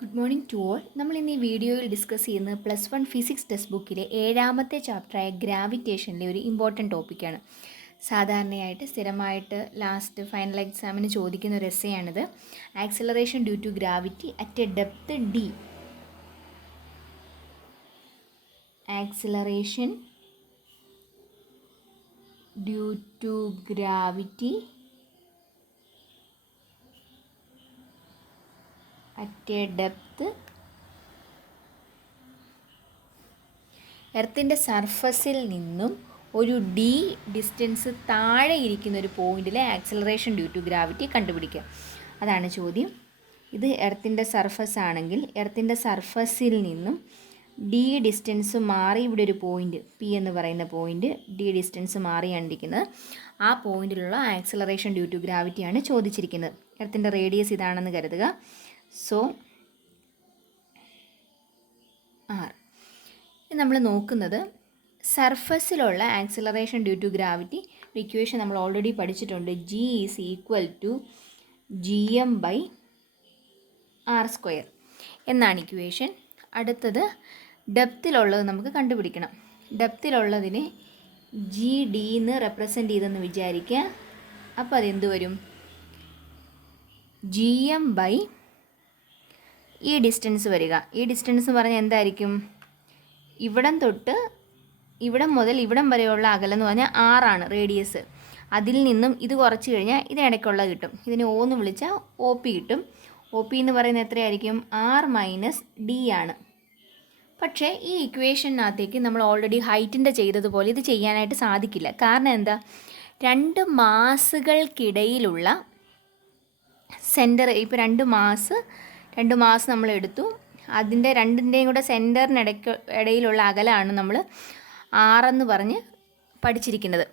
Good morning to all. നമ്മൾ ഇന്ന് ഈ വീഡിയോയിൽ ഡിസ്കസ് ചെയ്യുന്നത് +1 ഫിസിക്സ് ടെക്സ്റ്റ് ബുക്കിലെ 7ാമത്തെ ചാപ്റ്ററായ ഗ്രാവിറ്റേഷനിലെ ഒരു ഇമ്പോർട്ടൻറ്റ് ടോപ്പിക്കാണ്. സാധാരണയായിട്ട് സ്ഥിരമായിട്ട് ലാസ്റ്റ് ഫൈനൽ എക്സാമിന് ചോദിക്കുന്ന ഒരു എസ്സേയാണിത്. Acceleration due to gravity at a depth D. Acceleration due to gravity at a depth എർത്തിൻ്റെ സർഫസിൽ നിന്നും ഒരു ഡി ഡിസ്റ്റൻസ് താഴെ ഇരിക്കുന്ന ഒരു പോയിന്റിലെ ആക്സിലറേഷൻ ഡ്യൂ ടു ഗ്രാവിറ്റി കണ്ടുപിടിക്കുക. അതാണ് ചോദ്യം. ഇത് എർത്തിൻ്റെ സർഫസ് ആണെങ്കിൽ എർത്തിൻ്റെ സർഫസിൽ നിന്നും ഡി ഡിസ്റ്റൻസ് മാറി ഇവിടെ ഒരു പോയിന്റ് പി എന്ന് പറയുന്ന പോയിന്റ് ഡി ഡിസ്റ്റൻസ് മാറിയാണ് ഇരിക്കുന്നത്. ആ പോയിന്റിലുള്ള ആക്സിലറേഷൻ ഡ്യൂ ടു ഗ്രാവിറ്റിയാണ് ചോദിച്ചിരിക്കുന്നത്. എർത്തിൻ്റെ റേഡിയസ് ഇതാണെന്ന് കരുതുക. So R. നമ്മൾ നോക്കുന്നത് സർഫസിലുള്ള acceleration due to gravity equation നമ്മൾ ഓൾറെഡി പഠിച്ചിട്ടുണ്ട്. G is equal to GM/r² എന്നാണ് ഇക്വേഷൻ. അടുത്തത് ഡെപ്തിലുള്ളത് നമുക്ക് കണ്ടുപിടിക്കണം. ഡെപ്തിലുള്ളതിനെ GD എന്ന് റെപ്രസെൻ്റ് ചെയ്തെന്ന് വിചാരിക്കുക. അപ്പോൾ അതെന്ത് വരും? GM/ ഈ ഡിസ്റ്റൻസ് വരിക. ഈ ഡിസ്റ്റൻസ് പറഞ്ഞാൽ എന്തായിരിക്കും? ഇവിടം തൊട്ട് ഇവിടം മുതൽ ഇവിടം വരെയുള്ള അകലം എന്ന് പറഞ്ഞാൽ 6 ആണ് റേഡിയസ്. അതിൽ നിന്നും ഇത് കുറച്ച് കഴിഞ്ഞാൽ ഇതിനിടയ്ക്കുള്ള കിട്ടും. ഇതിന് O എന്ന് വിളിച്ചാൽ OP കിട്ടും. OP എന്ന് പറയുന്നത് എത്രയായിരിക്കും? R-D ആണ്. പക്ഷേ ഈ ഇക്വേഷനകത്തേക്ക് നമ്മൾ ഓൾറെഡി ഹൈറ്റിൻ്റെ ചെയ്തതുപോലെ ഇത് ചെയ്യാനായിട്ട് സാധിക്കില്ല. കാരണം എന്താ? രണ്ട് മാസുകൾക്കിടയിലുള്ള സെൻറ്റർ, ഇപ്പോൾ രണ്ട് മാസ് നമ്മൾ എടുത്തു. അതിൻ്റെ രണ്ടിൻ്റെയും കൂടെ ഇടയിലുള്ള അകലമാണ് നമ്മൾ ആറെന്ന് പറഞ്ഞ് പഠിച്ചിരിക്കുന്നത്.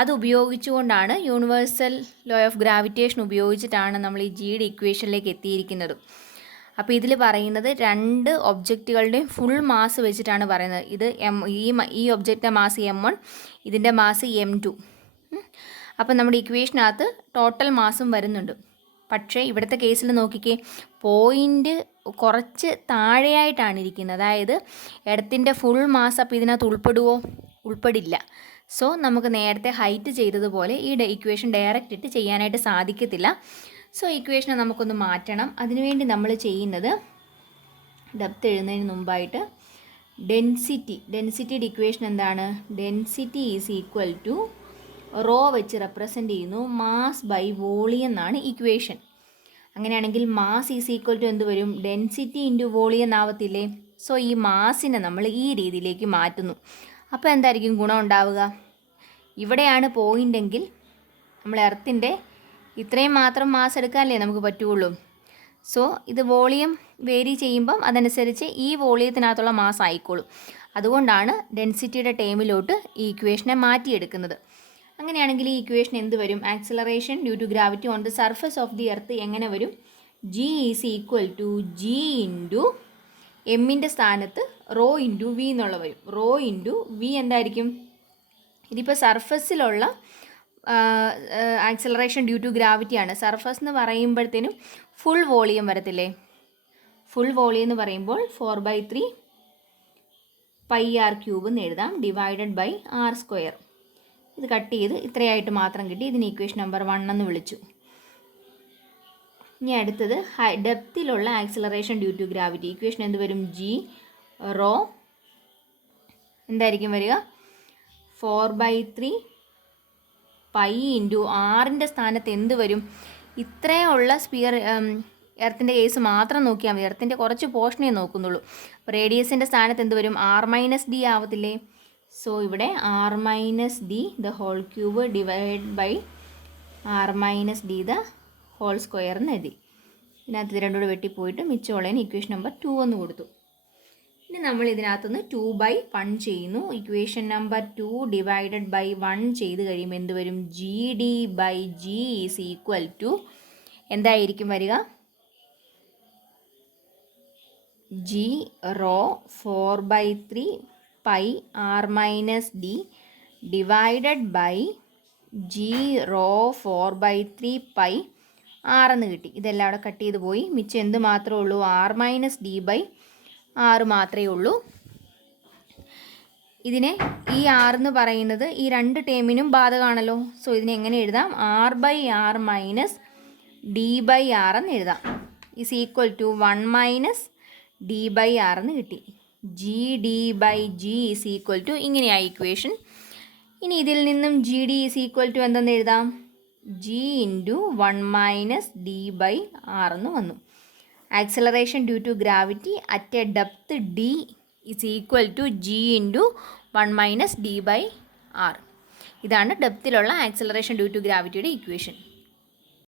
അത് ഉപയോഗിച്ചുകൊണ്ടാണ് യൂണിവേഴ്സൽ ലോ ഓഫ് ഗ്രാവിറ്റേഷൻ ഉപയോഗിച്ചിട്ടാണ് നമ്മൾ ഈ ജിയുടെ ഇക്വേഷനിലേക്ക് എത്തിയിരിക്കുന്നത്. അപ്പോൾ ഇതിൽ പറയുന്നത് രണ്ട് ഒബ്ജക്റ്റുകളുടെയും ഫുൾ മാസ് വെച്ചിട്ടാണ് പറയുന്നത്. ഇത് ഈ ഒബ്ജക്റ്റിൻ്റെ മാസ് M1, ഇതിൻ്റെ മാസ് M2. അപ്പോൾ നമ്മുടെ ഇക്വേഷനകത്ത് ടോട്ടൽ മാസും വരുന്നുണ്ട്. പക്ഷേ ഇവിടുത്തെ കേസിൽ നോക്കിക്കേ, പോയിൻ്റ് കുറച്ച് താഴെയായിട്ടാണ് ഇരിക്കുന്നത്. അതായത് എർത്തിൻ്റെ ഫുൾ മാസ് അപ്പോൾ ഇതിനകത്ത് ഉൾപ്പെടില്ല. സോ നമുക്ക് നേരത്തെ ഹൈറ്റ് ചെയ്തതുപോലെ ഈ ഇക്വേഷൻ ഡയറക്റ്റ് ഇട്ട് ചെയ്യാനായിട്ട് സാധിക്കത്തില്ല. സോ ഇക്വേഷനെ നമുക്കൊന്ന് മാറ്റണം. അതിനുവേണ്ടി നമ്മൾ ചെയ്യുന്നത്, ഡെപ്ത് എഴുതുന്നതിന് മുമ്പായിട്ട് ഡെൻസിറ്റിയുടെ ഇക്വേഷൻ എന്താണ്? Density is equal to rho വെച്ച് റെപ്രസെൻ്റ് ചെയ്യുന്നു മാസ് ബൈ വോളിയം എന്നാണ് ഇക്വേഷൻ. അങ്ങനെയാണെങ്കിൽ മാസ് ഈസ് ഈക്വൽ ടു എന്ത് വരും? ഡെൻസിറ്റി ഇൻറ്റു വോളിയം എന്നാവത്തില്ലേ? സോ ഈ മാസിനെ നമ്മൾ ഈ രീതിയിലേക്ക് മാറ്റുന്നു. അപ്പോൾ എന്തായിരിക്കും ഗുണം ഉണ്ടാവുക? ഇവിടെയാണ് പോയിൻ്റെങ്കിൽ നമ്മൾ എർത്തിൻ്റെ ഇത്രയും മാത്രം മാസ് എടുക്കാനല്ലേ നമുക്ക് പറ്റുള്ളൂ. സോ ഇത് വോളിയം വേരി ചെയ്യുമ്പം അതനുസരിച്ച് ഈ വോളിയത്തിനകത്തുള്ള മാസ് ആയിക്കോളും. അതുകൊണ്ടാണ് ഡെൻസിറ്റിയുടെ ടേമിലോട്ട് ഈ ഇക്വേഷനെ മാറ്റിയെടുക്കുന്നത്. അങ്ങനെയാണെങ്കിൽ ഈ ഇക്വേഷൻ എന്ത് വരും? Acceleration due to gravity on the surface of the earth എങ്ങനെ വരും? G is equal to G into എമ്മിൻ്റെ സ്ഥാനത്ത് റോ ഇൻറ്റു വി എന്നുള്ള വരും. റോ ഇൻറ്റു വി എന്തായിരിക്കും? ഇതിപ്പോൾ സർഫസിലുള്ള ആക്സിലറേഷൻ ഡ്യൂ ടു ഗ്രാവിറ്റിയാണ്. സർഫസ് എന്ന് പറയുമ്പോഴത്തേനും ഫുൾ വോളിയം വരത്തില്ലേ? ഫുൾ വോളിയം എന്ന് പറയുമ്പോൾ 4/3 πr³ എന്ന് എഴുതാം, ഡിവൈഡഡ് ബൈ r². ഇത് കട്ട് ചെയ്ത് ഇത്രയായിട്ട് മാത്രം കിട്ടി. ഇതിന് ഇക്വേഷൻ നമ്പർ 1 എന്ന് വിളിച്ചു. ഇനി അടുത്തത് ഡെപ്തിലുള്ള acceleration due to gravity equation എന്ത് വരും? G റോ എന്തായിരിക്കും വരിക? 4/3 π ഇൻറ്റു ആറിൻ്റെ സ്ഥാനത്ത് എന്ത് വരും? ഇത്രയുള്ള സ്പിയർ എർത്തിൻ്റെ കേസ് മാത്രം നോക്കിയാൽ മതി. എർത്തിൻ്റെ കുറച്ച് പോർഷനേ നോക്കുന്നുള്ളൂ. അപ്പോൾ റേഡിയസിൻ്റെ സ്ഥാനത്ത് എന്ത് വരും? R-D ആവത്തില്ലേ? സോ ഇവിടെ R-D the whole cube divide by R-D the whole square എന്ന് എഴുതി. ഇതിനകത്ത് ഇത് രണ്ടുകൂടെ വെട്ടിപ്പോയിട്ട് മിച്ചമുള്ളതിന് ഇക്വേഷൻ നമ്പർ 2 എന്ന് കൊടുത്തു. ഇനി നമ്മൾ ഇതിനകത്തുനിന്ന് 2/1 ചെയ്യുന്നു. ഇക്വേഷൻ നമ്പർ 2 ഡിവൈഡഡ് ബൈ 1 ചെയ്ത് കഴിയുമ്പോൾ എന്ത് വരും? GD/G ഈസ് ഈക്വൽ ടു എന്തായിരിക്കും വരിക? G rho 4/3 π R-D divided by G rho 4/3 π R എന്ന് കിട്ടി. ഇതെല്ലാം അവിടെ കട്ട് ചെയ്ത് പോയി. മിച്ചം എന്ത് മാത്രമേ ഉള്ളൂ? R minus D by R മാത്രമേ ഉള്ളൂ. ഇതിനെ ഈ ആർ എന്ന് പറയുന്നത് ഈ രണ്ട് ടേമിനും ബാധകമാണല്ലോ. സോ ഇതിനെ എങ്ങനെ എഴുതാം? R by R minus D by R എന്ന് എഴുതാം. Is equal to 1 minus D by R എന്ന് കിട്ടി. G D by G is equal to ഇങ്ങനെയായി ഇക്വേഷൻ. ഇനി ഇതിൽ നിന്നും G D is equal to എന്തെന്ന് എഴുതാം? G into 1 minus D by R എന്ന് വന്നു. Acceleration due to gravity at a depth D is equal to G into 1 minus D by R. ഇതാണ് ഡെപ്തിലുള്ള acceleration due to ഗ്രാവിറ്റിയുടെ equation.